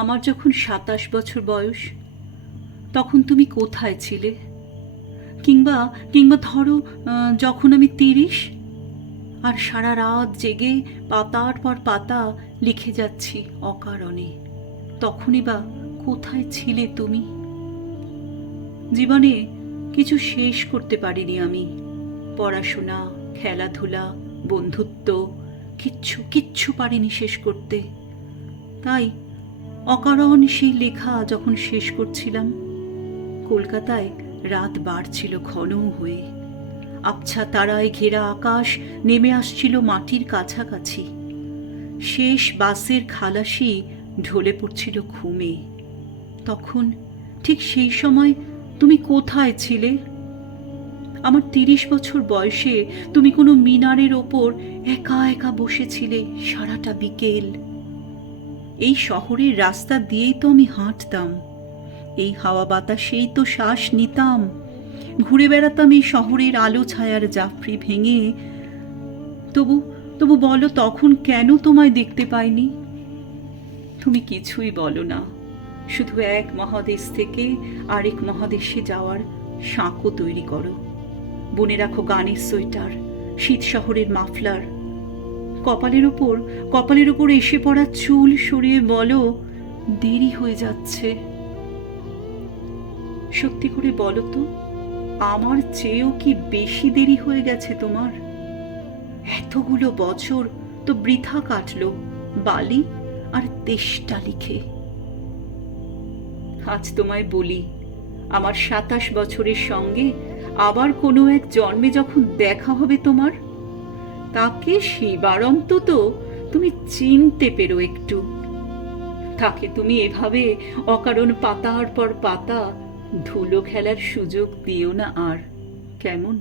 আমার যখন ২৭ বছর বয়স, তখন তুমি কোথায় ছিলে? কিংবা কিংবা ধরো, যখন আমি ৩০ আর সারা রাত জেগে পাতার পর পাতা লিখে যাচ্ছি অকারণে, তখনই বা কোথায় ছিলে তুমি? জীবনে কিছু শেষ করতে পারিনি আমি। পড়াশোনা, খেলাধুলা, বন্ধুত্ব, কিচ্ছু কিচ্ছু পারিনি শেষ করতে। তাই অকারণ সেই লেখা যখন শেষ করছিলাম, কলকাতায় রাত বাড়ছিল ঘন হয়ে। আবছা তারায় ঘেরা আকাশ নেমে আসছিল মাটির কাছাকাছি। শেষ বাসের খালাসি ঢলে পড়ছিল ঘুমে। তখন ঠিক সেই সময় তুমি কোথায় ছিলে? আমার ৩০ বছর বয়সে তুমি কোনো মিনারের ওপর একা একা বসেছিলে সারাটা বিকেল। এই শহরের রাস্তা দিয়েই তো আমি হাঁটতাম, এই হাওয়া বাতাসেই তো শ্বাস নিতাম, ঘুরে বেড়াতাম এই শহরের আলো ছায়ার জাফরি ভেঙে। তবু তবু বলো, তখন কেন তোমায় দেখতে পাইনি? তুমি কিছুই বলো না, শুধু এক মহাদেশ থেকে আরেক মহাদেশে যাওয়ার সাঁকো তৈরি করো। বুনে রাখো গানের সোয়েটার, শীত শহরের মাফলার। কপালের ওপর এসে পড়া চুল সরিয়ে বলো, দেরি হয়ে যাচ্ছে। সত্যি করে বলো তো, আমার চেয়েও কি বেশি দেরি হয়ে গেছে তোমার? এতগুলো বছর তো বৃথা কাটলো বালি আর তেষ্টা লিখে। আজ তোমায় বলি, আমার ২৭ বছরের সঙ্গে আবার কোনো এক জন্মে যখন দেখা হবে তোমার, তাকে সেবার অন্তত তুমি চিনতে পেরো একটু। তাকে তুমি এভাবে অকারণ পাতার পর পাতা ধুলো খেলার সুযোগ দিও না আর, কেমন?